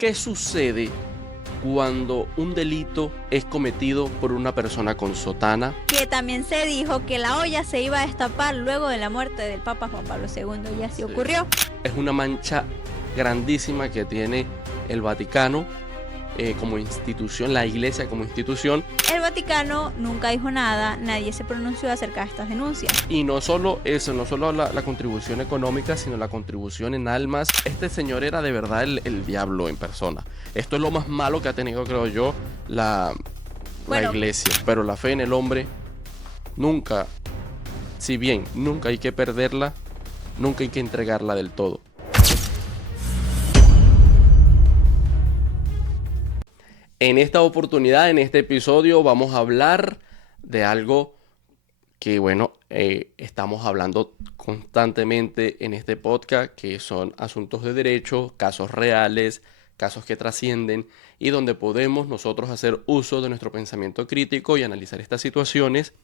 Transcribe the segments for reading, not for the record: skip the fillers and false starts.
¿Qué sucede cuando un delito es cometido por una persona con sotana? Que también se dijo que la olla se iba a destapar luego de la muerte del Papa Juan Pablo II, y así ocurrió. Es una mancha grandísima que tiene el Vaticano como institución, la Iglesia como institución. El Vaticano nunca dijo nada, nadie se pronunció acerca de estas denuncias. Y no solo eso, no solo la contribución económica, sino la contribución en almas. Este señor era de verdad el diablo en persona. Esto es lo más malo que ha tenido, creo yo, la Iglesia. Pero la fe en el hombre nunca, si bien nunca hay que perderla, nunca hay que entregarla del todo. En esta oportunidad, en este episodio, vamos a hablar de algo que, bueno, estamos hablando constantemente en este podcast, que son asuntos de derecho, casos reales, casos que trascienden y donde podemos nosotros hacer uso de nuestro pensamiento crítico y analizar estas situaciones,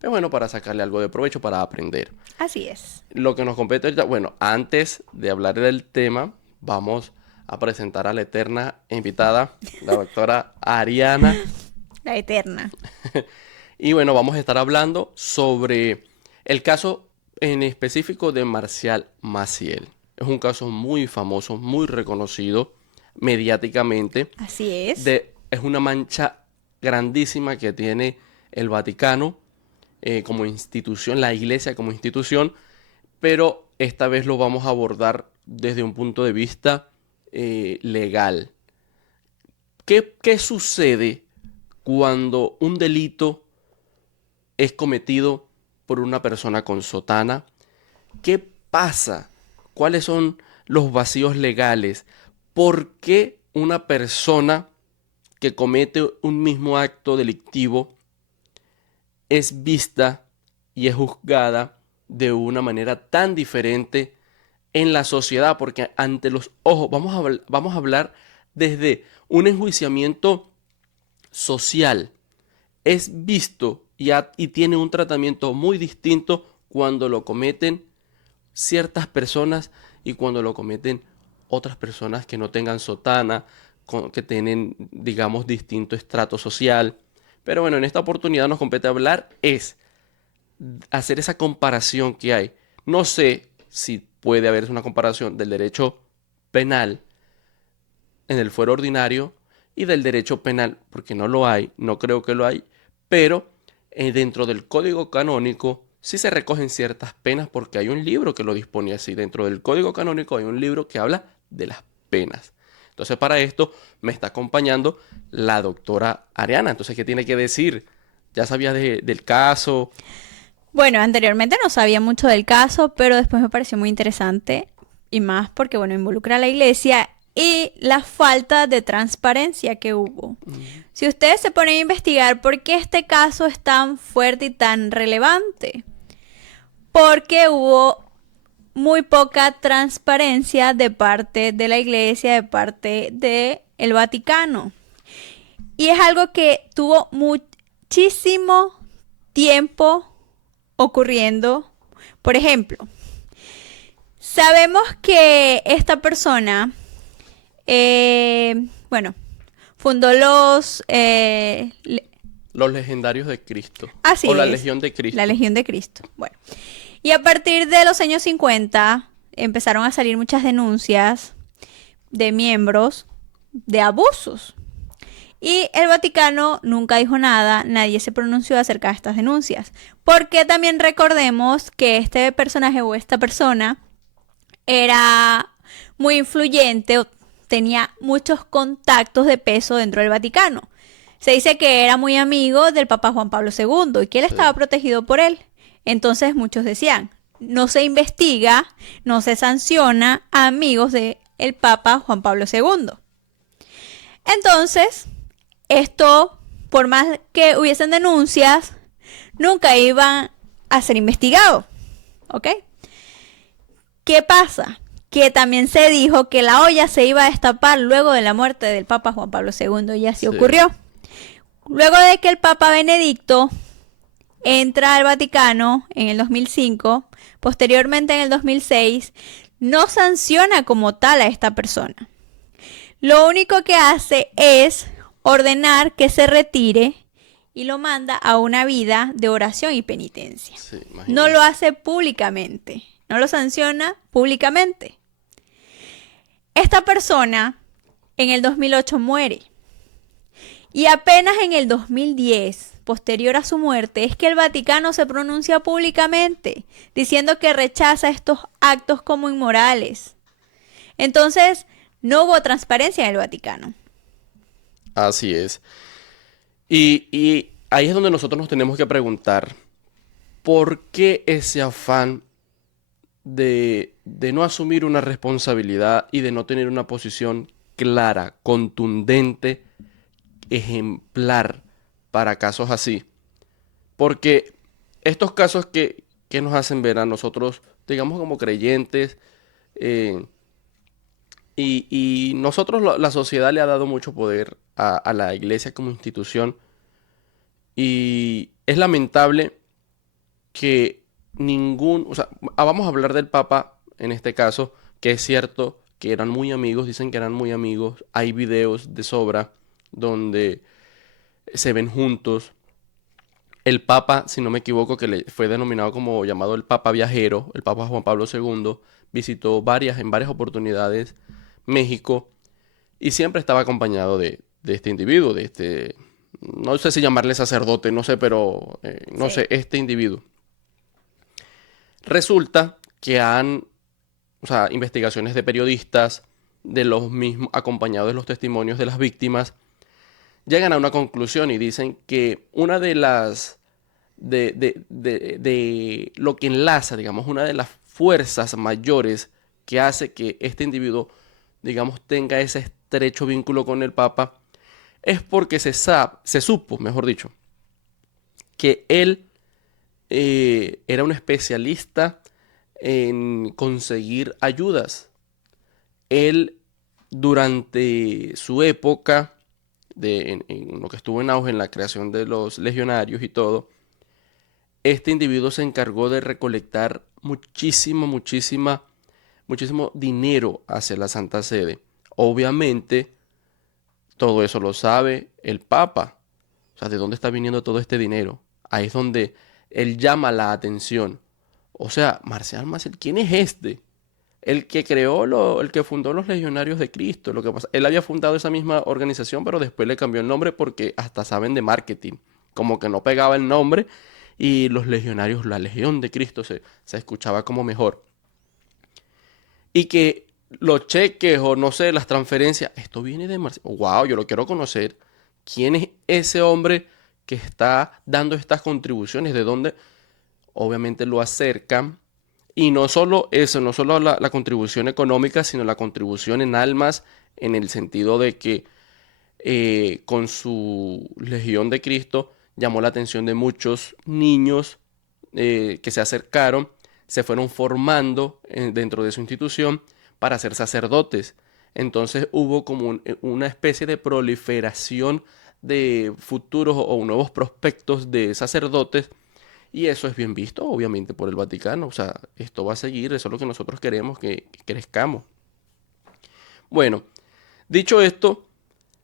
pero bueno, para sacarle algo de provecho, para aprender. Así es. Lo que nos compete ahorita, bueno, antes de hablar del tema, vamos a presentar a la eterna invitada, la doctora Ariana. La eterna. Y bueno, vamos a estar hablando sobre el caso en específico de Marcial Maciel. Es un caso muy famoso, muy reconocido mediáticamente. Así es. Es una mancha grandísima que tiene el Vaticano como institución, la Iglesia como institución, pero esta vez lo vamos a abordar desde un punto de vista legal. ¿Qué sucede cuando un delito es cometido por una persona con sotana? ¿Qué pasa? ¿Cuáles son los vacíos legales? ¿Por qué una persona que comete un mismo acto delictivo es vista y es juzgada de una manera tan diferente en la sociedad? Porque ante los ojos, vamos a hablar desde un enjuiciamiento social. Es visto y tiene un tratamiento muy distinto cuando lo cometen ciertas personas y cuando lo cometen otras personas que no tengan sotana, que tienen, digamos, distinto estrato social. Pero bueno, en esta oportunidad nos compete hablar hacer esa comparación que hay. No sé si puede haber una comparación del derecho penal en el fuero ordinario y del derecho penal, porque no lo hay, no creo que lo hay, pero dentro del Código Canónico sí se recogen ciertas penas porque hay un libro que lo dispone así. Dentro del Código Canónico hay un libro que habla de las penas. Entonces, para esto me está acompañando la doctora Ariana. Entonces, ¿qué tiene que decir? ¿Ya sabía del caso? Bueno, anteriormente no sabía mucho del caso, pero después me pareció muy interesante, y más porque, bueno, involucra a la iglesia y la falta de transparencia que hubo. Si ustedes se ponen a investigar por qué este caso es tan fuerte y tan relevante, porque hubo muy poca transparencia de parte de la iglesia, de parte del Vaticano. Y es algo que tuvo muchísimo tiempo ocurriendo. Por ejemplo, sabemos que esta persona, fundó los Legendarios de Cristo. Así o la es, Legión de Cristo. La Legión de Cristo. Bueno, y a partir de los años 50 empezaron a salir muchas denuncias de miembros de abusos. Y el Vaticano nunca dijo nada, nadie se pronunció acerca de estas denuncias. Porque también recordemos que este personaje o esta persona era muy influyente, o tenía muchos contactos de peso dentro del Vaticano. Se dice que era muy amigo del Papa Juan Pablo II y que él estaba protegido por él. Entonces muchos decían, no se investiga, no se sanciona a amigos del Papa Juan Pablo II. Entonces, esto, por más que hubiesen denuncias, nunca iban a ser investigados. ¿Ok? ¿Qué pasa? Que también se dijo que la olla se iba a destapar luego de la muerte del Papa Juan Pablo II, y así ocurrió. Luego de que el Papa Benedicto entra al Vaticano en el 2005, posteriormente en el 2006, no sanciona como tal a esta persona. Lo único que hace es ordenar que se retire y lo manda a una vida de oración y penitencia. Sí, No lo imagínate. hace públicamente, no lo sanciona públicamente. Esta persona en el 2008 muere y apenas en el 2010, posterior a su muerte, es que el Vaticano se pronuncia públicamente diciendo que rechaza estos actos como inmorales. Entonces, no hubo transparencia en el Vaticano. Así es. Y ahí es donde nosotros nos tenemos que preguntar, ¿por qué ese afán de no asumir una responsabilidad y de no tener una posición clara, contundente, ejemplar para casos así? Porque estos casos que nos hacen ver a nosotros, digamos como creyentes, eh, y nosotros, la sociedad le ha dado mucho poder a la iglesia como institución, y es lamentable que o sea, vamos a hablar del Papa en este caso, que es cierto que eran muy amigos, dicen que eran muy amigos, hay videos de sobra donde se ven juntos. El Papa, si no me equivoco, que le fue denominado como llamado el Papa viajero, el Papa Juan Pablo II, visitó en varias oportunidades México y siempre estaba acompañado de este individuo, no sé si llamarle sacerdote, no sé, pero no Sí. sé, este individuo. Resulta que o sea, investigaciones de periodistas, de los mismos, acompañados de los testimonios de las víctimas, llegan a una conclusión y dicen que una de las, de lo que enlaza, digamos, una de las fuerzas mayores que hace que este individuo, digamos, tenga ese estrecho vínculo con el Papa, es porque se supo, mejor dicho, que él era un especialista en conseguir ayudas. Él, durante su época, en lo que estuvo en auge en la creación de los legionarios y todo, este individuo se encargó de recolectar muchísimo dinero hacia la Santa Sede. Obviamente, todo eso lo sabe el Papa. O sea, ¿de dónde está viniendo todo este dinero? Ahí es donde él llama la atención. O sea, Marcial Maciel, ¿quién es este? El que el que fundó los Legionarios de Cristo. Lo que pasa, él había fundado esa misma organización, pero después le cambió el nombre porque hasta saben de marketing. Como que no pegaba el nombre y los legionarios, la Legión de Cristo se escuchaba como mejor. Y que los cheques o no sé, las transferencias, esto viene de Marcial. Wow, yo lo quiero conocer. ¿Quién es ese hombre que está dando estas contribuciones? ¿De dónde? Obviamente lo acercan. Y no solo eso, no solo la contribución económica, sino la contribución en almas, en el sentido de que con su Legión de Cristo llamó la atención de muchos niños que se acercaron, se fueron formando dentro de su institución para ser sacerdotes. Entonces hubo como una especie de proliferación de futuros o nuevos prospectos de sacerdotes y eso es bien visto, obviamente, por el Vaticano. O sea, esto va a seguir, eso es lo que nosotros queremos, que crezcamos. Bueno, dicho esto,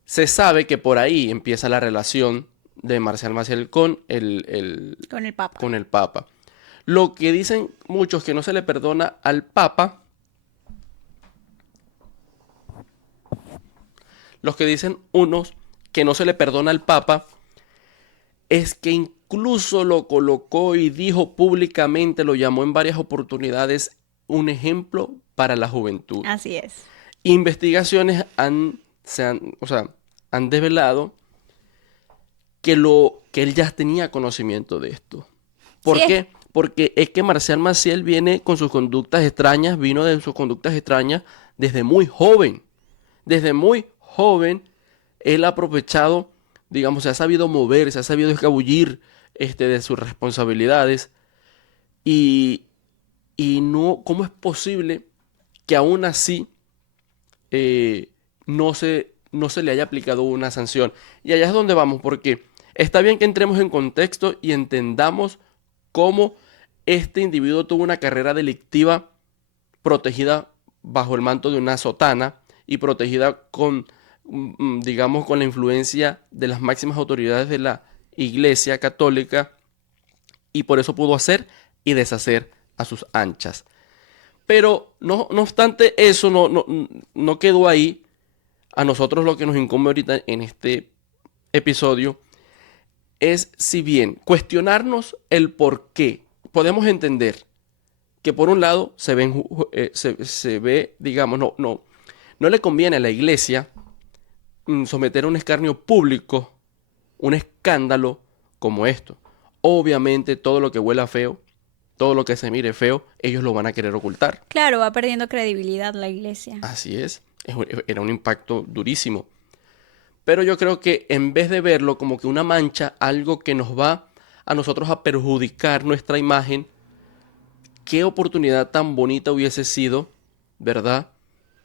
se sabe que por ahí empieza la relación de Marcial Maciel Con el Papa. con el Papa. Lo que dicen muchos que no se le perdona al Papa, los que dicen unos que no se le perdona al Papa, es que incluso lo colocó y dijo públicamente, lo llamó en varias oportunidades, un ejemplo para la juventud. Así es. Investigaciones o sea, han develado que él ya tenía conocimiento de esto. Sí ¿Por es. qué? Porque es que Marcial Maciel viene con sus conductas extrañas, vino de sus conductas extrañas desde muy joven. Desde muy joven, él ha aprovechado, digamos, se ha sabido mover, se ha sabido escabullir de sus responsabilidades. Y, y no, ¿cómo es posible que aún así no se le haya aplicado una sanción? Y allá es donde vamos, porque está bien que entremos en contexto y entendamos cómo este individuo tuvo una carrera delictiva protegida bajo el manto de una sotana y protegida con, digamos, con la influencia de las máximas autoridades de la Iglesia Católica, y por eso pudo hacer y deshacer a sus anchas. Pero no obstante eso, no quedó ahí. A nosotros lo que nos incumbe ahorita en este episodio es, si bien cuestionarnos el por qué, podemos entender que por un lado se ve, digamos, no le conviene a la iglesia someter a un escarnio público un escándalo como esto. Obviamente todo lo que huela feo, todo lo que se mire feo, ellos lo van a querer ocultar. Claro, va perdiendo credibilidad la iglesia. Así es, era un impacto durísimo. Pero yo creo que en vez de verlo como que una mancha, algo que nos va a nosotros a perjudicar nuestra imagen, qué oportunidad tan bonita hubiese sido, ¿verdad?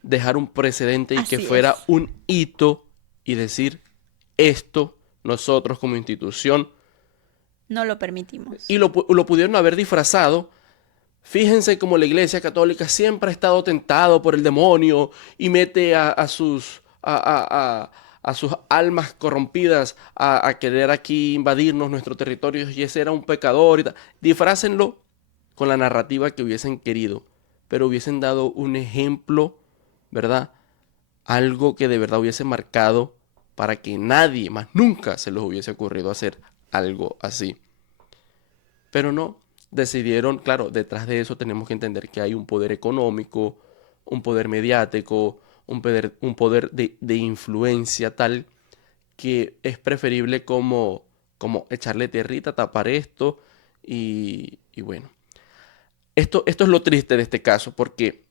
Dejar un precedente y que Así fuera es. un hito y decir, esto nosotros como institución, No lo permitimos. y lo pudieron haber disfrazado. Fíjense cómo la Iglesia Católica siempre ha estado tentado por el demonio y mete a sus almas corrompidas a querer aquí invadirnos nuestro territorio, y ese era un pecador y tal. Disfrácenlo con la narrativa que hubiesen querido, pero hubiesen dado un ejemplo, ¿verdad? Algo que de verdad hubiese marcado para que nadie más nunca se les hubiese ocurrido hacer algo así. Pero no, decidieron, claro, detrás de eso tenemos que entender que hay un poder económico, un poder mediático, un poder de influencia tal que es preferible como echarle tierrita, tapar esto y bueno. Esto es lo triste de este caso, porque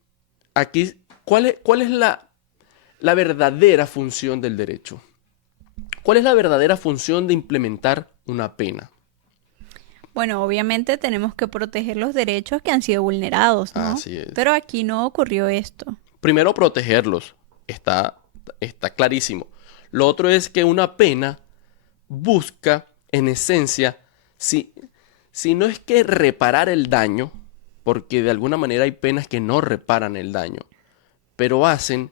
aquí, ¿cuál es la verdadera función del derecho? ¿Cuál es la verdadera función de implementar una pena? Bueno, obviamente tenemos que proteger los derechos que han sido vulnerados, ¿no? Así es. Pero aquí no ocurrió esto. Primero, protegerlos. Está clarísimo. Lo otro es que una pena busca, en esencia, si no es que reparar el daño, porque de alguna manera hay penas que no reparan el daño, pero hacen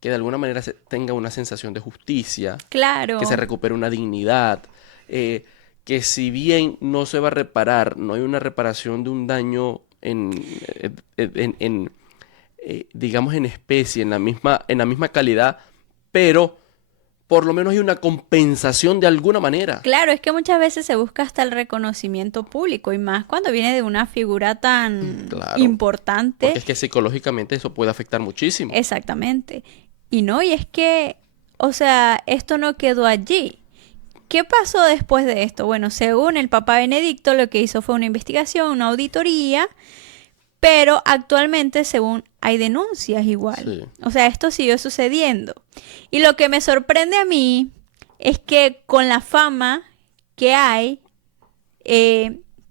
que de alguna manera se tenga una sensación de justicia, Claro, que se recupere una dignidad, que si bien no se va a reparar, no hay una reparación de un daño digamos, en especie, en la misma calidad, pero por lo menos hay una compensación de alguna manera. claro, es que muchas veces se busca hasta el reconocimiento público y más cuando viene de una figura tan Claro, importante. porque es que psicológicamente eso puede afectar muchísimo. Exactamente. Y no, y es que, o sea, esto no quedó allí. ¿Qué pasó después de esto? Bueno, según el Papa Benedicto, lo que hizo fue una investigación, una auditoría, pero actualmente, según hay denuncias igual. Sí. O sea, esto siguió sucediendo. Y lo que me sorprende a mí es que con la fama que hay,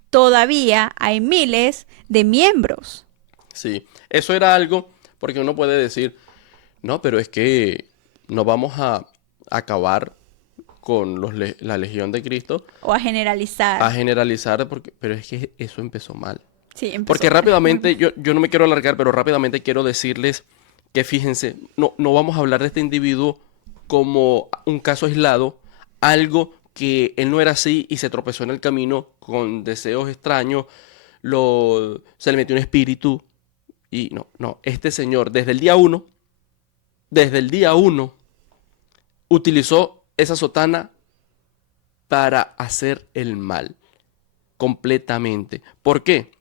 todavía hay miles de miembros. Sí, eso era algo, porque uno puede decir, no, pero es que no vamos a acabar con la Legión de Cristo, O a generalizar. a generalizar, pero es que eso empezó mal. Sí, empezó Porque mal. rápidamente, yo no me quiero alargar, pero rápidamente quiero decirles que fíjense, no vamos a hablar de este individuo como un caso aislado, algo que él no era así y se tropezó en el camino con deseos extraños, se le metió un espíritu y no, este señor desde el día uno, utilizó esa sotana para hacer el mal, completamente. ¿Por qué?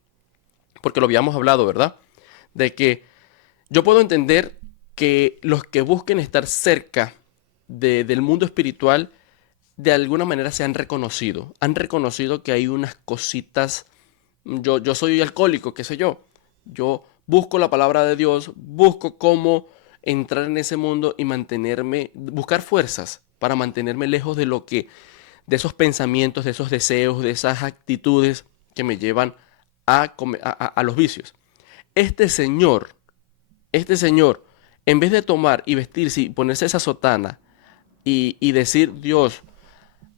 Porque lo habíamos hablado, ¿verdad? De que yo puedo entender que los que busquen estar cerca del mundo espiritual, de alguna manera se han reconocido que hay unas cositas. Yo soy alcohólico, qué sé yo busco la palabra de Dios, busco cómo entrar en ese mundo y buscar fuerzas para mantenerme lejos de esos pensamientos, de esos deseos, de esas actitudes que me llevan a los vicios. Este señor, en vez de tomar y vestirse y ponerse esa sotana y decir, Dios,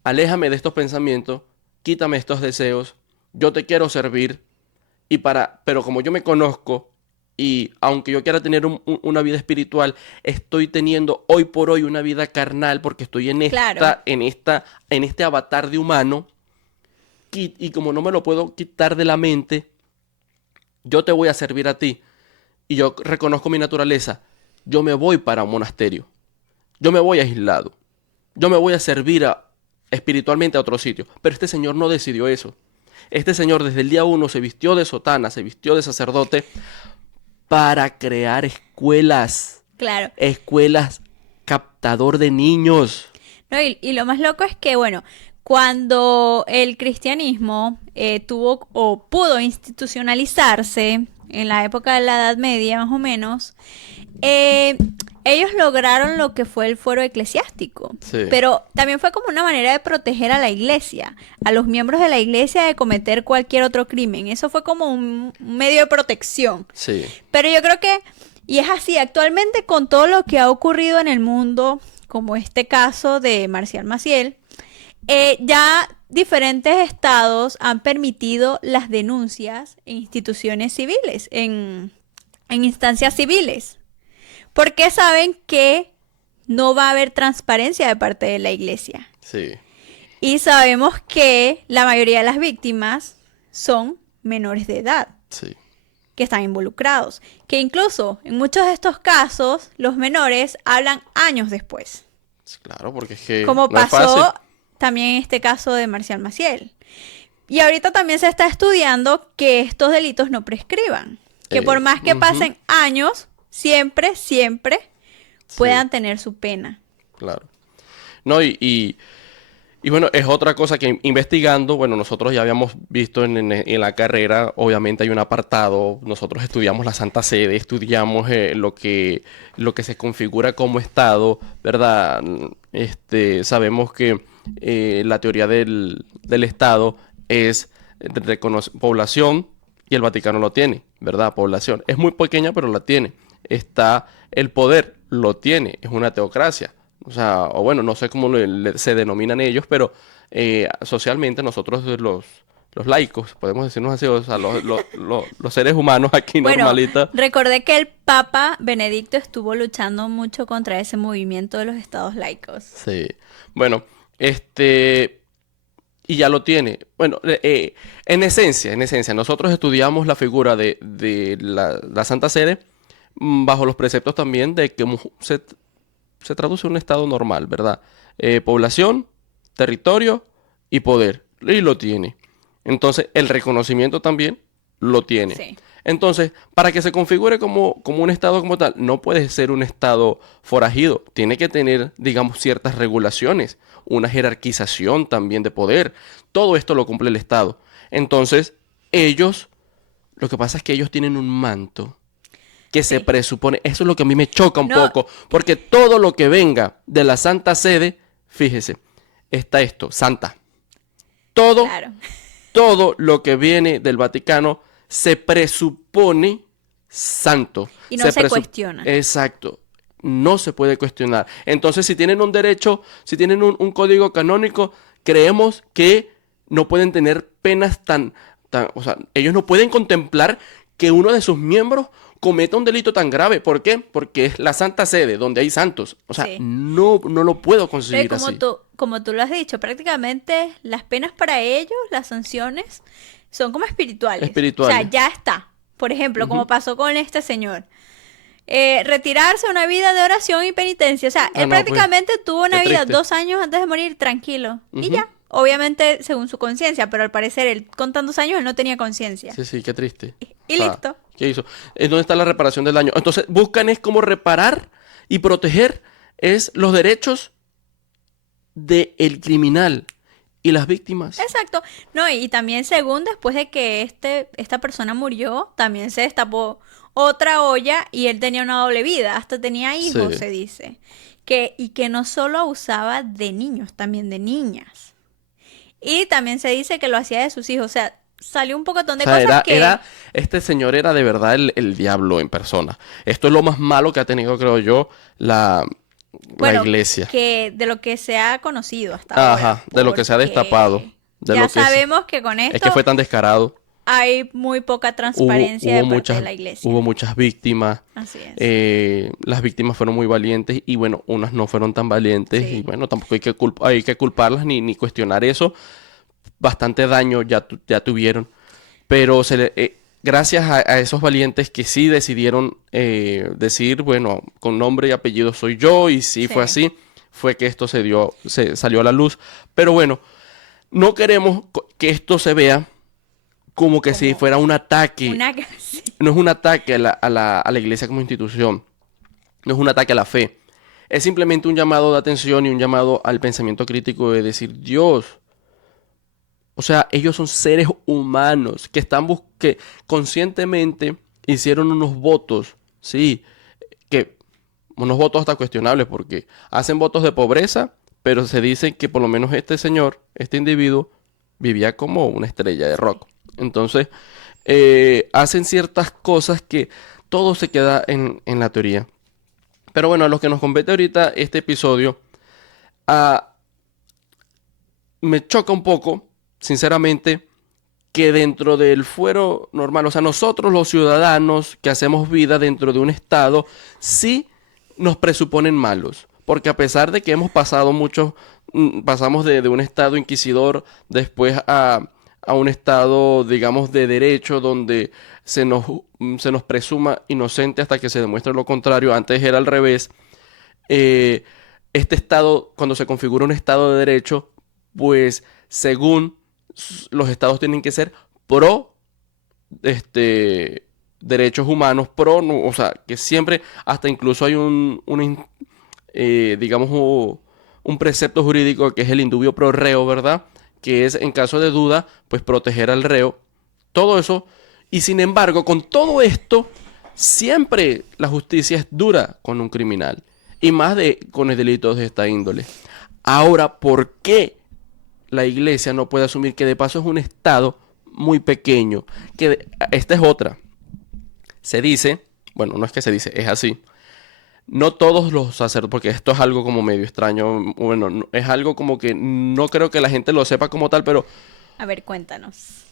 aléjame de estos pensamientos, quítame estos deseos, yo te quiero servir, pero como yo me conozco y aunque yo quiera tener una vida espiritual, estoy teniendo hoy por hoy una vida carnal porque estoy en Claro. en este avatar de humano y como no me lo puedo quitar de la mente, yo te voy a servir a ti y yo reconozco mi naturaleza, yo me voy para un monasterio, yo me voy aislado, yo me voy a servir espiritualmente a otro sitio. Pero este señor no decidió eso. Este señor desde el día uno se vistió de sotana, se vistió de sacerdote para crear Claro. escuelas captador de niños. No, y lo más loco es que, bueno, cuando el cristianismo tuvo o pudo institucionalizarse en la época de la Edad Media, más o menos, eh, ellos lograron lo que fue el fuero eclesiástico. Sí, Pero también fue como una manera de proteger a la iglesia, a los miembros de la iglesia de cometer cualquier otro crimen. Eso fue como un medio de protección. sí, Pero yo creo que, y es así, actualmente con todo lo que ha ocurrido en el mundo, como este caso de Marcial Maciel, ya diferentes estados han permitido las denuncias en instituciones civiles, en instancias civiles, porque saben que no va a haber transparencia de parte de la iglesia. sí, Y sabemos que la mayoría de las víctimas son menores de edad sí. que están involucrados, que incluso en muchos de estos casos los menores hablan años después, Sí, claro, porque es que como no es fácil. pasó también en este caso de Marcial Maciel. Y ahorita también se está estudiando que estos delitos no prescriban, que por más que Ujú, pasen años, siempre sí, puedan tener su pena. claro. No, y bueno, es otra cosa que investigando, bueno, nosotros ya habíamos visto en la carrera, obviamente hay un apartado, nosotros estudiamos la Santa Sede, estudiamos lo que se configura como Estado, ¿verdad? Sabemos que la teoría del Estado es población y el Vaticano lo tiene, ¿verdad? Población. Es muy pequeña, pero la tiene. Está el poder, lo tiene, es una teocracia. O sea, o bueno, no sé cómo se denominan ellos, pero socialmente nosotros los laicos, podemos decirnos así, o sea, los seres humanos aquí Bueno, normalitas. recordé que el Papa Benedicto estuvo luchando mucho contra ese movimiento de los estados laicos. Sí. Bueno, y ya lo tiene. Bueno, en esencia, nosotros estudiamos la figura de la Santa Sede bajo los preceptos también de que se traduce a un estado normal, ¿verdad? Población, territorio y poder. Y lo tiene. Entonces, el reconocimiento también lo tiene. Sí. Entonces, para que se configure como un estado como tal, no puede ser un estado forajido. Tiene que tener, digamos, ciertas regulaciones, una jerarquización también de poder. Todo esto lo cumple el Estado. Entonces, lo que pasa es que ellos tienen un manto que se Sí. presupone, eso es lo que a mí me choca un No, poco, porque todo lo que venga de la Santa Sede, fíjese, está esto, Santa. Todo, claro. todo lo que viene del Vaticano se presupone santo. Y no se presu- cuestiona. Exacto. No se puede cuestionar. Entonces, si tienen un derecho, si tienen un código canónico, creemos que no pueden tener penas o sea, ellos no pueden contemplar que uno de sus miembros cometa un delito tan grave. ¿Por qué? Porque es la Santa Sede, donde hay santos. O sea, Sí. no lo puedo Pero conseguir así. como tú lo has dicho, prácticamente las penas para ellos, las sanciones, son como espirituales. O Espirituales. sea, ya está. Por ejemplo, como Ujú. pasó con este señor. Retirarse a una vida de oración y penitencia. O sea, él No, pues, prácticamente tuvo una qué vida triste. 2 años antes de morir tranquilo. Y Ujú. ya. Obviamente, según su conciencia, pero al parecer él con tantos años él no tenía conciencia. Sí, sí, qué triste. Y O sea, listo. ¿qué hizo? ¿Dónde está la reparación del daño? Entonces, buscan es cómo reparar y proteger es los derechos del criminal y las víctimas. Exacto. No, y también según después de que esta persona murió, también se destapó otra olla y él tenía una doble vida, hasta tenía hijos, Sí. se dice. Y que no solo abusaba de niños, también de niñas. Y también se dice que lo hacía de sus hijos. O sea, salió un pocotón O de sea, cosas que... este señor era de verdad el diablo en persona. Esto es lo más malo que ha tenido, creo yo, la Bueno, iglesia. que de lo que se ha conocido hasta ahora. Ajá, de lo que se ha Porque destapado. De ya lo que sabemos que con es esto... que fue tan descarado. hay muy poca transparencia de parte de la iglesia. hubo muchas víctimas. Así es. Las víctimas fueron muy valientes y bueno, unas no fueron tan valientes y Sí. bueno, tampoco hay que culparlas ni cuestionar eso. Bastante daño ya tuvieron, pero gracias a esos valientes que sí decidieron decir, bueno, con nombre y apellido soy yo y sí fue Sí. así, fue que esto salió a la luz. Pero bueno, no queremos que esto se vea como que si Como fuera un ataque. una... sí. No es un ataque a la iglesia como institución. No es un ataque a la fe. Es simplemente un llamado de atención y un llamado al pensamiento crítico de decir, Dios, o sea, ellos son seres humanos que conscientemente hicieron unos votos, sí, que unos votos hasta cuestionables porque hacen votos de pobreza, pero se dice que por lo menos este señor, este individuo, vivía como una estrella de rock. Entonces, hacen ciertas cosas que todo se queda en la teoría. Pero bueno, a los que nos compete ahorita este episodio, ah, me choca un poco, sinceramente, que dentro del fuero normal, o sea, nosotros los ciudadanos que hacemos vida dentro de un estado, sí nos presuponen malos. Porque a pesar de que hemos pasado pasamos de un estado inquisidor después a un estado, digamos, de derecho, donde se nos presuma inocente hasta que se demuestre lo contrario. Antes era al revés. eh, este estado, cuando se configura un estado de derecho, pues según los estados tienen que ser pro derechos humanos, pro, no, o sea, que siempre, hasta incluso hay digamos, un precepto jurídico que es el indubio pro reo, ¿verdad? Que es en caso de duda, pues proteger al reo. Todo eso. Y sin embargo, con todo esto, siempre la justicia es dura con un criminal. Y más con el delitos de esta índole. Ahora, ¿por qué la iglesia no puede asumir que de paso es un estado muy pequeño? Esta es otra. Se dice, bueno, no es que se dice, es así. No todos los sacerdotes, porque esto es algo como medio extraño, bueno, es algo como que no creo que la gente lo sepa como tal, pero A ver, cuéntanos.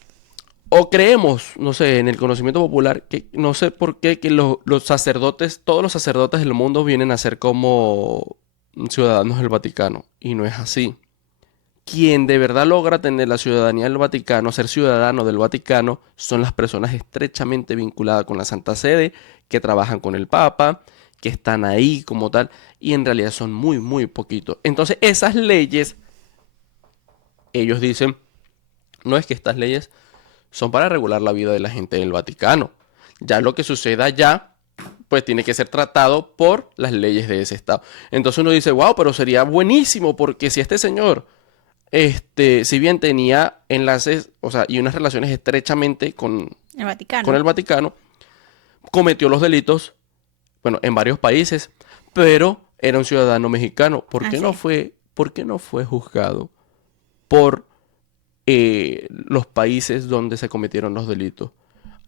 o creemos, no sé, en el conocimiento popular, que no sé por qué, que los sacerdotes, todos los sacerdotes del mundo vienen a ser como ciudadanos del Vaticano, y no es así. Quien de verdad logra tener la ciudadanía del Vaticano, ser ciudadano del Vaticano, son las personas estrechamente vinculadas con la Santa Sede, que trabajan con el Papa, que están ahí como tal, y en realidad son muy, muy poquitos. Entonces, esas leyes, ellos dicen, no es que estas leyes son para regular la vida de la gente en el Vaticano. Ya lo que suceda allá, pues tiene que ser tratado por las leyes de ese estado. Entonces uno dice, wow, pero sería buenísimo porque si este señor si bien tenía enlaces, o sea, y unas relaciones estrechamente El Vaticano. con el Vaticano, cometió los delitos, bueno, en varios países, pero era un ciudadano mexicano. Así es. ¿Por qué no fue juzgado por los países donde se cometieron los delitos?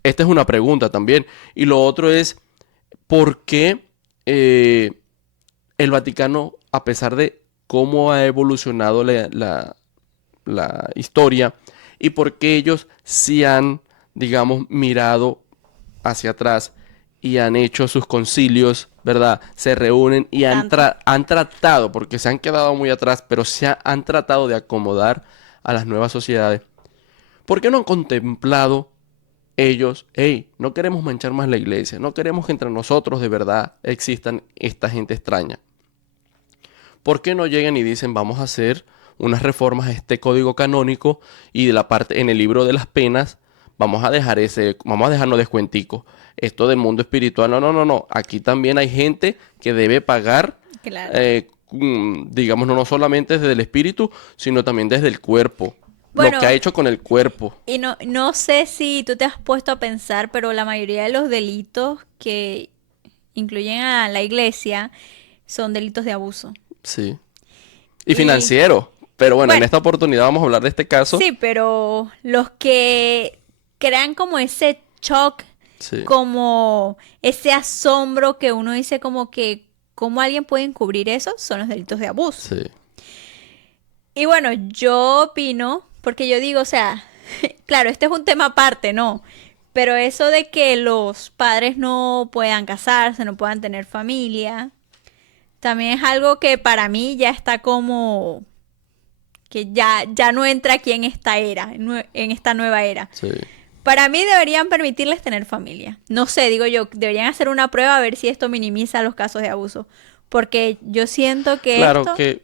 Esta es una pregunta también. Y lo otro es, ¿por qué el Vaticano, a pesar de cómo ha evolucionado la historia y por qué ellos sí han, digamos, mirado hacia atrás y han hecho sus concilios, ¿verdad? Se reúnen y Tanto. han tratado, porque se han quedado muy atrás, pero han tratado de acomodar a las nuevas sociedades? ¿Por qué no han contemplado ellos, hey, no queremos manchar más la iglesia, no queremos que entre nosotros de verdad existan esta gente extraña? ¿Por qué no llegan y dicen, vamos a hacer unas reformas a este código canónico y de la parte en el libro de las penas vamos a dejarnos descuenticos? Esto del mundo espiritual, no. Aquí también hay gente que debe pagar, Claro. digamos, no solamente desde el espíritu, sino también desde el cuerpo. Lo Bueno, que ha hecho con el cuerpo. y no sé si tú te has puesto a pensar, pero la mayoría de los delitos que incluyen a la iglesia son delitos de abuso. Sí. Y Y financiero. Pero bueno, en bueno, esta oportunidad vamos a hablar de este caso. sí, pero los que crean como ese shock, Sí, como ese asombro que uno dice como que cómo alguien puede encubrir eso, son los delitos de abuso. sí, Y bueno, yo opino, porque yo digo, o sea, claro, este es un tema aparte, ¿no? Pero eso de que los padres no puedan casarse, no puedan tener familia, también es algo que para mí ya está como que ya no entra aquí en esta era, en esta nueva era. Sí. Para mí deberían permitirles tener familia. No sé, digo yo, deberían hacer una prueba a ver si esto minimiza los casos de abuso. Porque yo siento que Claro esto, que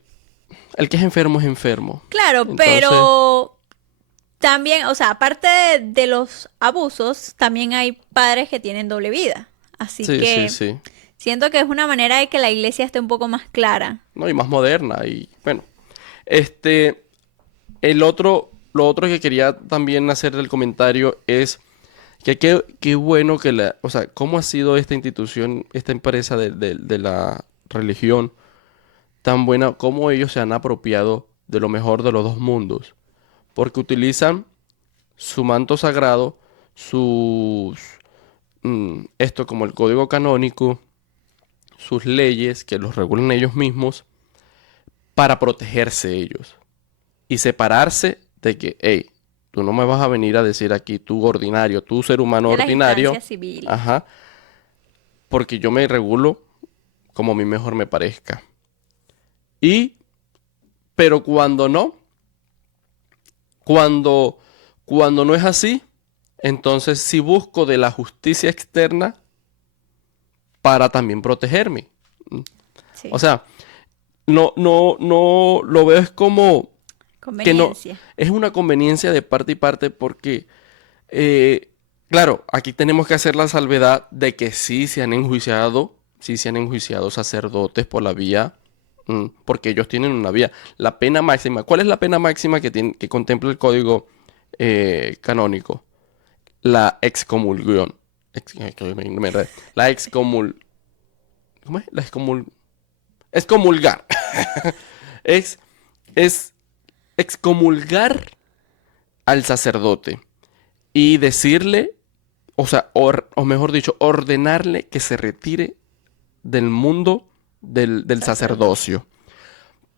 el que es enfermo es enfermo. claro, Entonces, pero también, o sea, aparte de los abusos, también hay padres que tienen doble vida. Así sí, sí, que sí. siento que es una manera de que la iglesia esté un poco más clara. No, y más moderna. Y bueno, este, lo otro que quería también hacer el comentario es que qué bueno que o sea, cómo ha sido esta institución, esta empresa de la religión tan buena, cómo ellos se han apropiado de lo mejor de los dos mundos. Porque utilizan su manto sagrado, sus, esto como el código canónico, sus leyes que los regulan ellos mismos, para protegerse ellos y separarse de que, hey, tú no me vas a venir a decir aquí, tú ordinario, tú ser humano De las ordinario, instancias civiles. ajá, porque yo me regulo como a mí mejor me parezca. Y, pero cuando, cuando no es así, entonces sí busco de la justicia externa para también protegerme. O Sí, sea, no lo veo es como que no, conveniencia. es una conveniencia de parte y parte porque, eh, claro, aquí tenemos que hacer la salvedad de que sí se han enjuiciado sacerdotes por la vía, porque ellos tienen una vía. La pena máxima, ¿cuál es la pena máxima que contempla el código canónico? La excomulgación. Que me enredé. La excomul... ¿Cómo es? La excomulgar. Es, es excomulgar al sacerdote y decirle, o sea, o mejor dicho, ordenarle que se retire del mundo del Sacerdote. sacerdocio.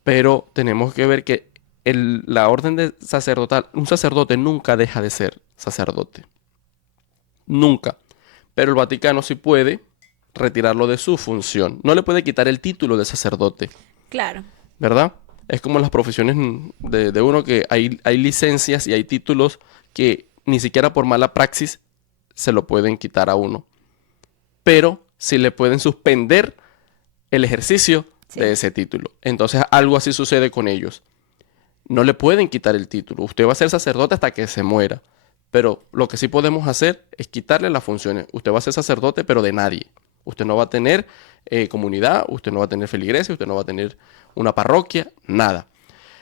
Pero tenemos que ver que la orden de sacerdotal, un sacerdote nunca deja de ser sacerdote. Nunca. Pero el Vaticano sí puede retirarlo de su función. No le puede quitar el título de sacerdote, Claro. ¿verdad? Es como las profesiones de uno que hay licencias y hay títulos que ni siquiera por mala praxis se lo pueden quitar a uno. Pero sí le pueden suspender el ejercicio de Sí. ese título. Entonces algo así sucede con ellos. No le pueden quitar el título. Usted va a ser sacerdote hasta que se muera. Pero lo que sí podemos hacer es quitarle las funciones. Usted va a ser sacerdote, pero de nadie. Usted no va a tener comunidad, usted no va a tener feligresía, usted no va a tener una parroquia, nada.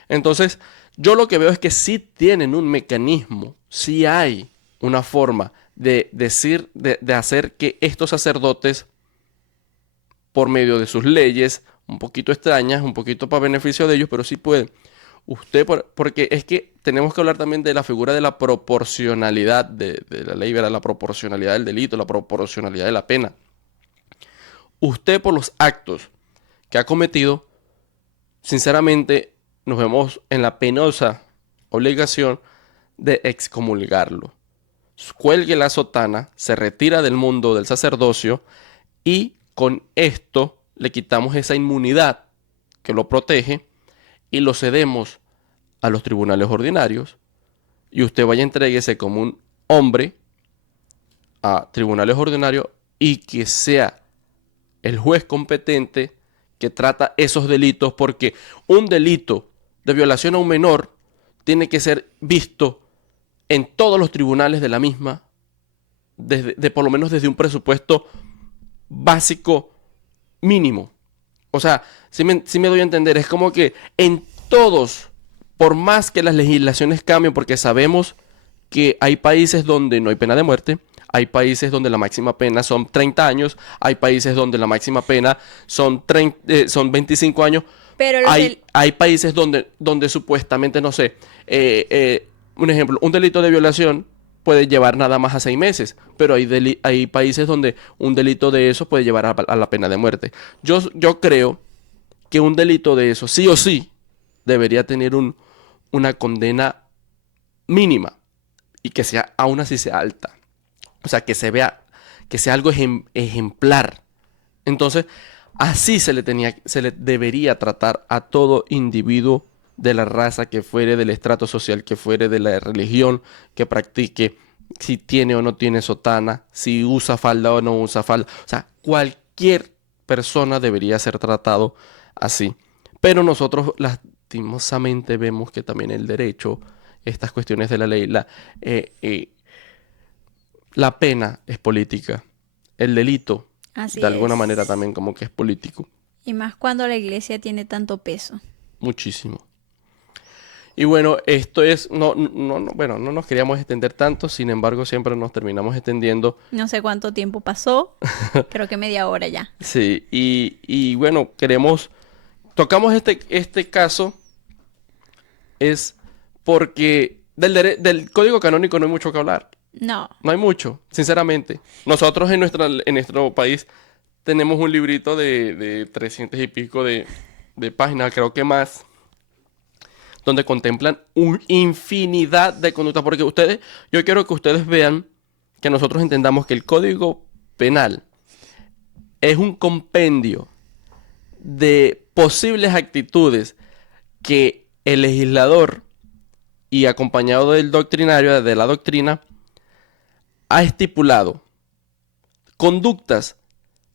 Entonces, yo lo que veo es que sí tienen un mecanismo, sí hay una forma de decir, de hacer que estos sacerdotes, por medio de sus leyes, un poquito extrañas, un poquito para beneficio de ellos, pero sí pueden. Porque es que tenemos que hablar también de la figura de la proporcionalidad de la ley, ¿verdad? La proporcionalidad del delito, la proporcionalidad de la pena. Usted por los actos que ha cometido, sinceramente, nos vemos en la penosa obligación de excomulgarlo. Cuelgue la sotana, se retira del mundo del sacerdocio y con esto le quitamos esa inmunidad que lo protege y lo cedemos a los tribunales ordinarios y usted vaya a entreguese como un hombre a tribunales ordinarios y que sea el juez competente que trata esos delitos, porque un delito de violación a un menor tiene que ser visto en todos los tribunales de la misma, por lo menos desde un presupuesto básico mínimo. O sea, si me doy a entender, es como que en todos, por más que las legislaciones cambien, porque sabemos que hay países donde no hay pena de muerte, hay países donde la máxima pena son 30 años, hay países donde la máxima pena son 25 años, Pero hay países donde supuestamente, no sé, un ejemplo, un delito de violación puede llevar nada más a 6 meses, pero hay países donde un delito de eso puede llevar a la pena de muerte. Yo creo que un delito de eso, sí o sí, debería tener una condena mínima. y que sea, aún así sea alta. O sea, que se vea, que sea algo ejemplar. Entonces, así se le debería tratar a todo individuo de la raza que fuere, del estrato social que fuere, de la religión que practique, si tiene o no tiene sotana, si usa falda o no usa falda. O sea, cualquier persona debería ser tratado así. Pero nosotros lastimosamente vemos que también el derecho, estas cuestiones de la ley, la pena es política. El delito, Así de alguna es. manera también como que es político. Y más cuando la iglesia tiene tanto peso. Muchísimo. Y bueno, esto es, bueno, no nos queríamos extender tanto, sin embargo, siempre nos terminamos extendiendo. No sé cuánto tiempo pasó. Creo que media hora ya. Sí, y bueno, tocamos este caso, es porque del código canónico no hay mucho que hablar. No. No hay mucho, sinceramente. Nosotros en nuestro país tenemos un librito de 300 y pico de páginas, creo que más, donde contemplan una infinidad de conductas. Porque yo quiero que ustedes vean, que nosotros entendamos que el Código Penal es un compendio de posibles actitudes que el legislador, y acompañado del doctrinario, de la doctrina, ha estipulado conductas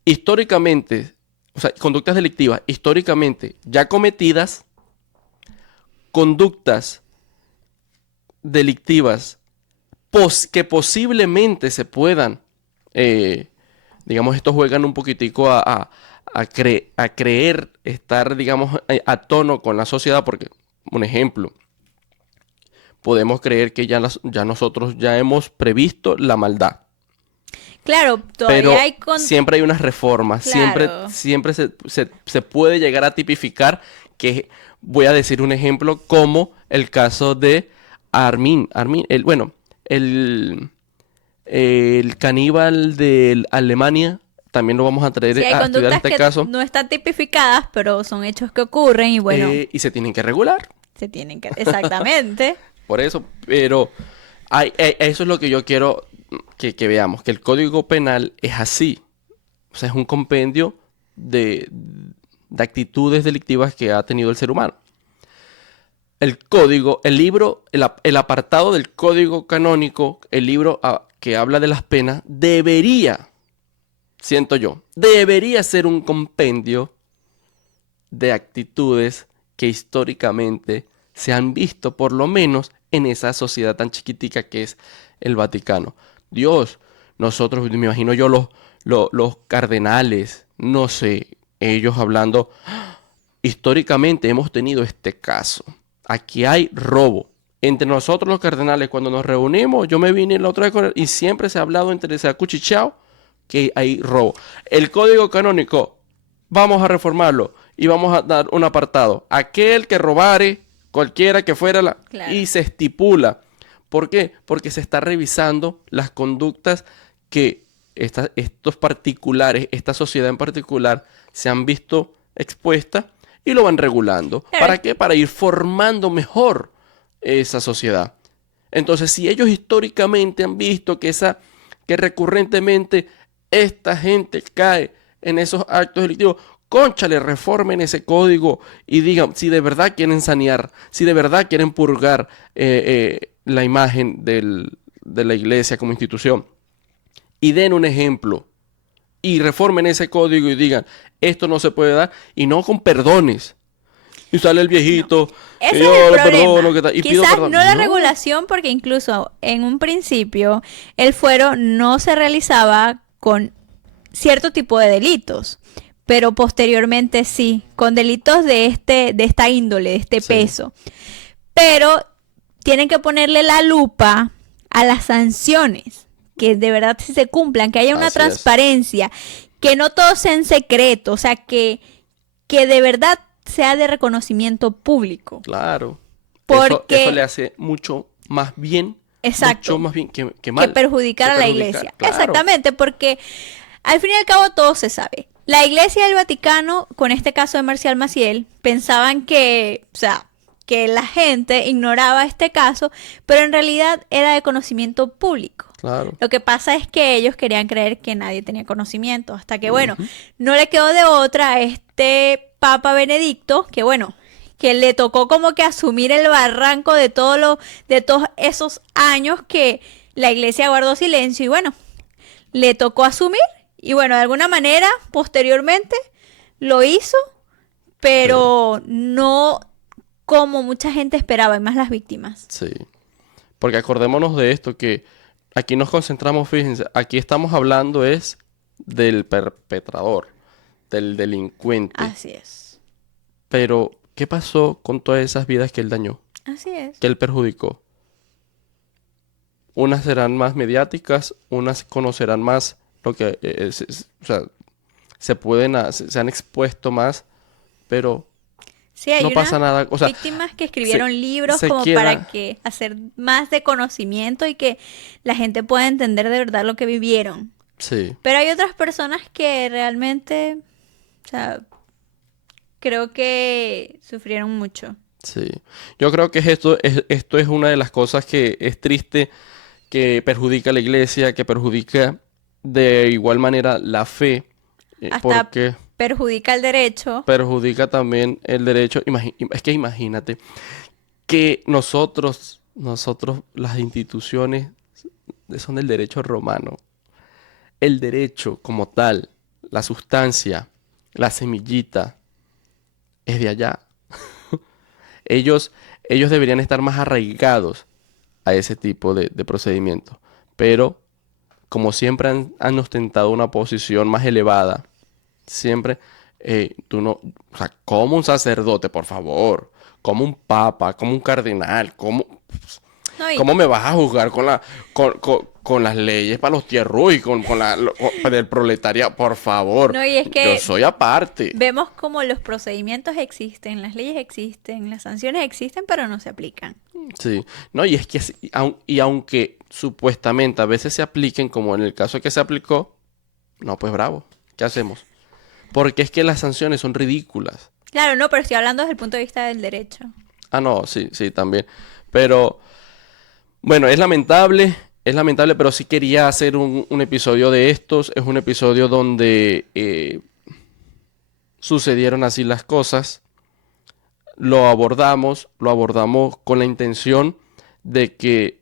históricamente, o sea, conductas delictivas históricamente ya cometidas, conductas delictivas que posiblemente se puedan, digamos, estos juegan un poquitico a creer estar, digamos, a tono con la sociedad, porque, un ejemplo, podemos creer que ya nosotros ya hemos previsto la maldad. Claro, Pero todavía hay siempre hay unas reformas, Claro. siempre se puede llegar a tipificar, que voy a decir un ejemplo como el caso de Armin, el caníbal de Alemania, también lo vamos a traer Sí, hay a estudiar conductas este caso, no están tipificadas, pero son hechos que ocurren y bueno, y se tienen que regular, se tienen que... Exactamente. por eso, pero eso es lo que yo quiero que veamos, que el Código Penal es así, o sea, es un compendio de actitudes delictivas que ha tenido el ser humano. El apartado del Código Canónico, el libro que habla de las penas, siento yo, debería ser un compendio de actitudes que históricamente se han visto, por lo menos en esa sociedad tan chiquitica que es el Vaticano. Dios, nosotros, me imagino yo, los cardenales, no sé, ellos hablando, históricamente hemos tenido este caso. Aquí hay robo. Entre nosotros los cardenales, cuando nos reunimos, yo me vine la otra vez y siempre se ha hablado, se ha cuchicheado que hay robo. El Código Canónico, vamos a reformarlo y vamos a dar un apartado. Aquel que robare, cualquiera que fuera, Claro. y se estipula. ¿Por qué? Porque se está revisando las conductas que estos particulares, esta sociedad en particular, se han visto expuestas y lo van regulando. Claro. ¿Para qué? Para ir formando mejor esa sociedad. Entonces, si ellos históricamente han visto que recurrentemente esta gente cae en esos actos delictivos, cónchale, reformen ese código y digan si de verdad quieren sanear, si de verdad quieren purgar la imagen de la iglesia como institución, y den un ejemplo y reformen ese código y digan esto no se puede dar, y no con perdones. Y sale el viejito, Ese y es yo el lo problema. perdono, ¿qué tal? Y pido Quizás perdón. no la No. regulación, porque incluso en un principio el fuero no se realizaba con cierto tipo de delitos, pero posteriormente sí, con delitos de esta índole, de este Sí. peso. Pero tienen que ponerle la lupa a las sanciones, que de verdad sí se cumplan, que haya una Así es. transparencia, que no todo sea en secreto, o sea, que de verdad sea de reconocimiento público. Claro. Porque- Eso le hace mucho más bien. Exacto. Mucho más bien que mal. Que perjudicar Que a la perjudicar, iglesia. claro. Exactamente, porque al fin y al cabo todo se sabe. La iglesia del Vaticano, con este caso de Marcial Maciel, pensaban que, o sea, que la gente ignoraba este caso, pero en realidad era de conocimiento público. Claro. Lo que pasa es que ellos querían creer que nadie tenía conocimiento, hasta que, bueno, no le quedó de otra a este Papa Benedicto, que bueno, que le tocó como que asumir el barranco de todos esos años que la iglesia guardó silencio, y bueno, le tocó asumir, y bueno, de alguna manera, posteriormente, lo hizo, pero no como mucha gente esperaba, y más las víctimas. Sí. Porque acordémonos de esto, que aquí nos concentramos, fíjense, aquí estamos hablando es del perpetrador, del delincuente. Así es. Pero, ¿qué pasó con todas esas vidas que él dañó, Así es. que él perjudicó? Unas serán más mediáticas, unas conocerán más lo que o sea, se han expuesto más, pero Sí, hay no pasa unas nada. O sea, víctimas que escribieron libros se como queda- para que hacer más de conocimiento y que la gente pueda entender de verdad lo que vivieron. sí, Pero hay otras personas que realmente, o sea, creo que sufrieron mucho. sí. Yo creo que esto es una de las cosas que es triste, que perjudica a la iglesia, que perjudica de igual manera la fe, Hasta porque perjudica el derecho. perjudica también el derecho. Es que imagínate que nosotros, las instituciones son del derecho romano. El derecho como tal, la sustancia, la semillita, es de allá. Ellos, ellos deberían estar más arraigados a ese tipo de procedimientos. Pero, como siempre han ostentado una posición más elevada, siempre, tú no, o sea, como un sacerdote, por favor, como un papa, como un cardenal, No, ¿cómo me vas a juzgar con las leyes para los tierrús y para el proletariado? Por favor, no, y es yo que soy aparte. vemos como los procedimientos existen, las leyes existen, las sanciones existen, pero no se aplican. Sí, no, y es que aunque supuestamente a veces se apliquen, como en el caso que se aplicó, no, pues bravo, ¿qué hacemos? Porque es que las sanciones son ridículas. Claro, no, pero estoy hablando desde el punto de vista del derecho. Ah, no, sí, sí, también. Pero, bueno, es lamentable, pero sí quería hacer un episodio de estos. Es un episodio donde sucedieron así las cosas. Lo abordamos con la intención de que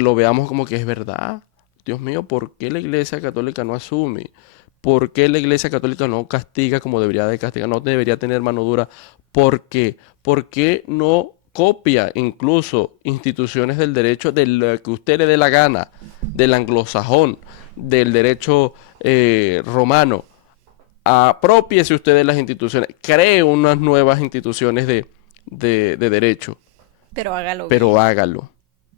lo veamos como que es verdad. Dios mío, ¿por qué la Iglesia Católica no asume? ¿Por qué la Iglesia Católica no castiga como debería de castigar? No debería tener mano dura. ¿Por qué? ¿Por qué no copia incluso instituciones del derecho de lo que usted le dé la gana? Del anglosajón, del derecho romano. Aprópiese usted de las instituciones. Cree unas nuevas instituciones de derecho. Pero hágalo bien. Pero hágalo.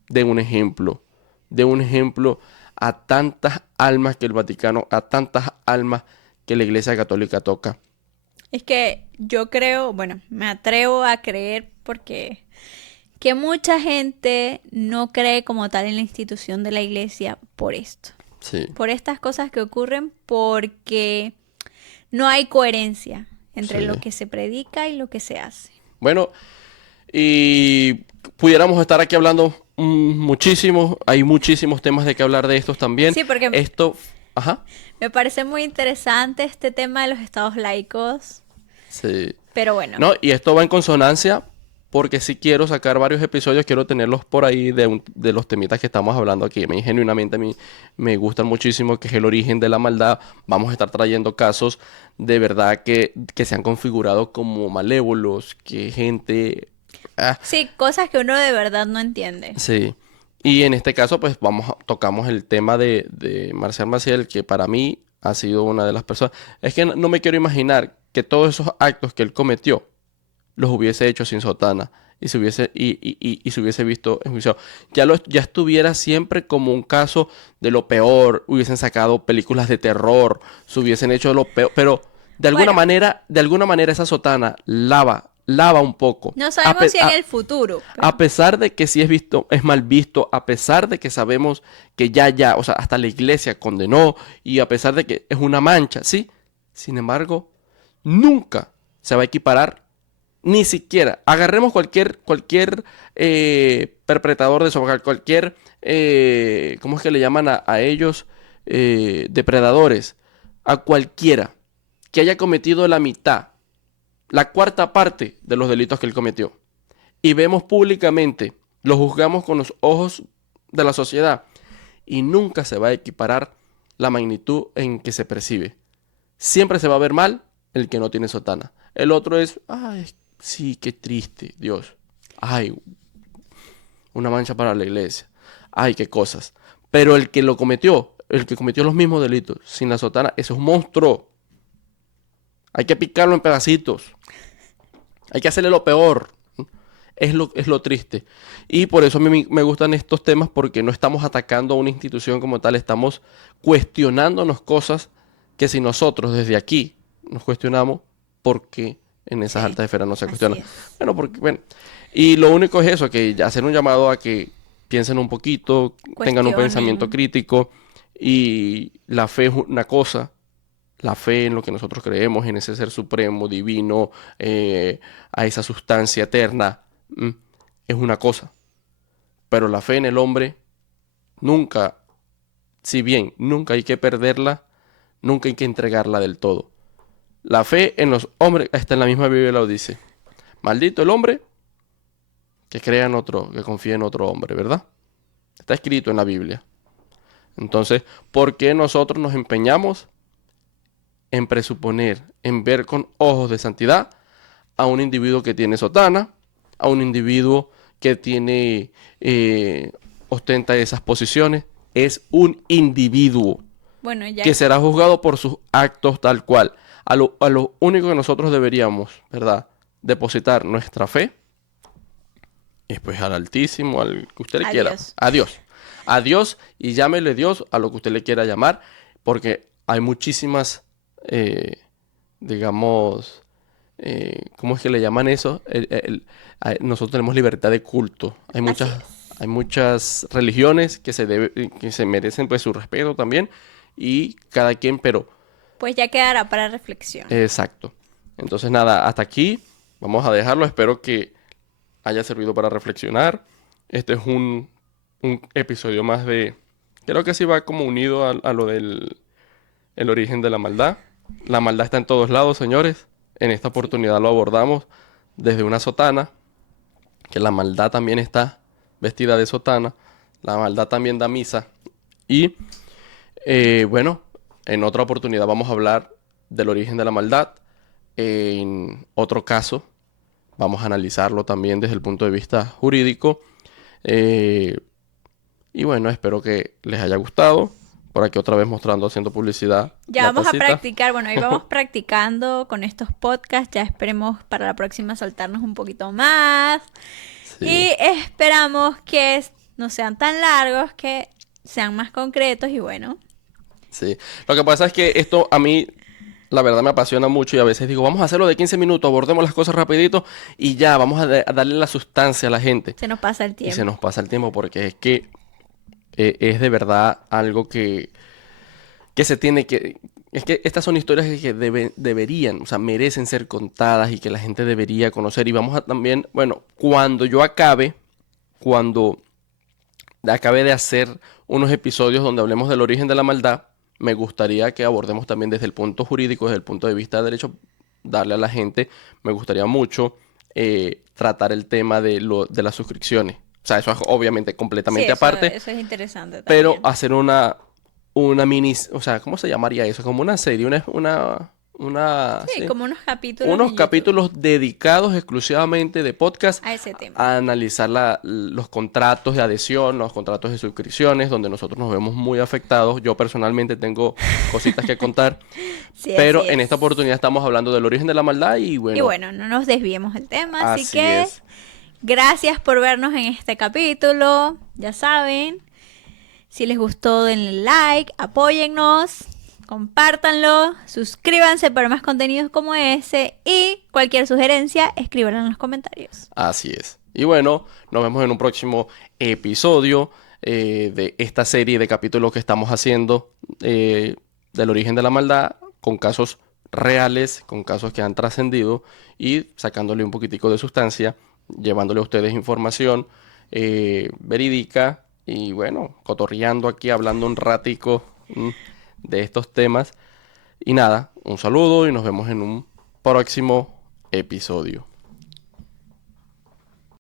De un ejemplo. De un ejemplo a tantas almas que el Vaticano, a tantas almas que la Iglesia Católica toca. Es que yo creo, bueno, me atrevo a creer porque que mucha gente no cree como tal en la institución de la iglesia por esto. Sí. Por estas cosas que ocurren porque no hay coherencia entre Sí. lo que se predica y lo que se hace. Bueno, y pudiéramos estar aquí hablando muchísimo. Hay muchísimos temas de que hablar de estos también. Sí, porque Esto, ajá, me parece muy interesante este tema de los estados laicos, sí. pero bueno, No, y esto va en consonancia porque si quiero sacar varios episodios, quiero tenerlos por ahí de los temitas que estamos hablando aquí. Genuinamente a mí me gustan muchísimo, que es el origen de la maldad. Vamos a estar trayendo casos de verdad que se han configurado como malévolos, que gente... sí, cosas que uno de verdad no entiende. Sí. Y en este caso, pues tocamos el tema de Marcial Maciel, que para mí ha sido una de las personas. Es que no me quiero imaginar que todos esos actos que él cometió los hubiese hecho sin sotana y se hubiese visto enjuiciado. Ya estuviera siempre como un caso de lo peor, hubiesen sacado películas de terror, se hubiesen hecho lo peor, pero de alguna Bueno. manera esa sotana lava un poco. No A sabemos pe- si en a- el futuro. pero- a pesar de que sí es mal visto, a pesar de que sabemos que o sea, hasta la iglesia condenó, y a pesar de que es una mancha, ¿sí? Sin embargo, nunca se va a equiparar Ni siquiera. Agarremos cualquier perpetrador de eso, cualquier, ¿cómo es que le llaman a ellos? Depredadores. A cualquiera que haya cometido la mitad, la cuarta parte de los delitos que él cometió. Y vemos públicamente, lo juzgamos con los ojos de la sociedad. Y nunca se va a equiparar la magnitud en que se percibe. Siempre se va a ver mal el que no tiene sotana. El otro es, ay, sí, qué triste, Dios. Ay, una mancha para la iglesia. Ay, qué cosas. Pero el que cometió los mismos delitos sin la sotana, eso es un monstruo. Hay que picarlo en pedacitos. Hay que hacerle lo peor. Es lo triste. Y por eso a mí me gustan estos temas, porque no estamos atacando a una institución como tal, estamos cuestionándonos cosas que si nosotros desde aquí nos cuestionamos, ¿por qué en esas altas esferas no se cuestionan? Bueno, y lo único es eso, que hacer un llamado a que piensen un poquito, tengan un pensamiento crítico, y la fe es una cosa. La fe en lo que nosotros creemos, en ese ser supremo, divino, a esa sustancia eterna, es una cosa. Pero la fe en el hombre, nunca, si bien nunca hay que perderla, nunca hay que entregarla del todo. La fe en los hombres, está en la misma Biblia, lo dice. Maldito el hombre que crea en otro, que confía en otro hombre, ¿verdad? Está escrito en la Biblia. Entonces, ¿por qué nosotros nos empeñamos en presuponer, en ver con ojos de santidad a un individuo que tiene sotana, a un individuo que tiene, ostenta esas posiciones? Es un individuo que será juzgado por sus actos tal cual. A lo único que nosotros deberíamos, ¿verdad?, depositar nuestra fe es pues al Altísimo, al que usted le quiera. A Dios. A Dios, y llámele Dios a lo que usted le quiera llamar, porque hay muchísimas, digamos, ¿cómo es que le llaman eso? Nosotros tenemos libertad de culto. Hay muchas religiones que se merecen pues su respeto también, y cada quien, pero pues ya quedará para reflexión. Exacto. Entonces nada, hasta aquí vamos a dejarlo. Espero que haya servido para reflexionar. Este es un episodio más de, creo que sí va como unido a lo del el origen de la maldad. La maldad está en todos lados, señores. En esta oportunidad lo abordamos desde una sotana, que la maldad también está vestida de sotana. La maldad también da misa. Y bueno, en otra oportunidad vamos a hablar del origen de la maldad. En otro caso vamos a analizarlo también desde el punto de vista jurídico. Y bueno, espero que les haya gustado. Por aquí otra vez mostrando, haciendo publicidad. Ya vamos a practicar, bueno, ahí vamos practicando con estos podcasts. Ya esperemos para la próxima soltarnos un poquito más. Sí. Y esperamos que no sean tan largos, que sean más concretos y bueno. Sí, lo que pasa es que esto a mí, la verdad, me apasiona mucho, y a veces digo, vamos a hacerlo de 15 minutos, abordemos las cosas rapidito y ya, vamos a darle la sustancia a la gente. Se nos pasa el tiempo. Y se nos pasa el tiempo porque es que es de verdad algo que se tiene que... Es que estas son historias que deberían, o sea, merecen ser contadas y que la gente debería conocer. Y vamos a también, bueno, cuando acabe de hacer unos episodios donde hablemos del origen de la maldad, me gustaría que abordemos también desde el punto jurídico, desde el punto de vista de derecho, darle a la gente, me gustaría mucho tratar el tema de las suscripciones. O sea, eso es obviamente completamente aparte. Eso es interesante también. Pero hacer una mini, o sea, ¿cómo se llamaría eso? Como una serie, sí, como unos capítulos. Unos capítulos dedicados exclusivamente de podcast a ese tema. A analizar los contratos de adhesión, los contratos de suscripciones, donde nosotros nos vemos muy afectados. Yo personalmente tengo cositas que contar. Sí, pero en esta oportunidad estamos hablando del origen de la maldad y bueno. Y bueno, no nos desviemos del tema, así que gracias por vernos en este capítulo. Ya saben, si les gustó denle like, apóyennos, compártanlo, suscríbanse para más contenidos como ese y cualquier sugerencia escríbanlo en los comentarios. Así es. Y bueno, nos vemos en un próximo episodio de esta serie de capítulos que estamos haciendo del origen de la maldad, con casos reales, con casos que han trascendido y sacándole un poquitico de sustancia, llevándole a ustedes información verídica y bueno, cotorreando aquí, hablando un ratico de estos temas. Y nada, un saludo y nos vemos en un próximo episodio.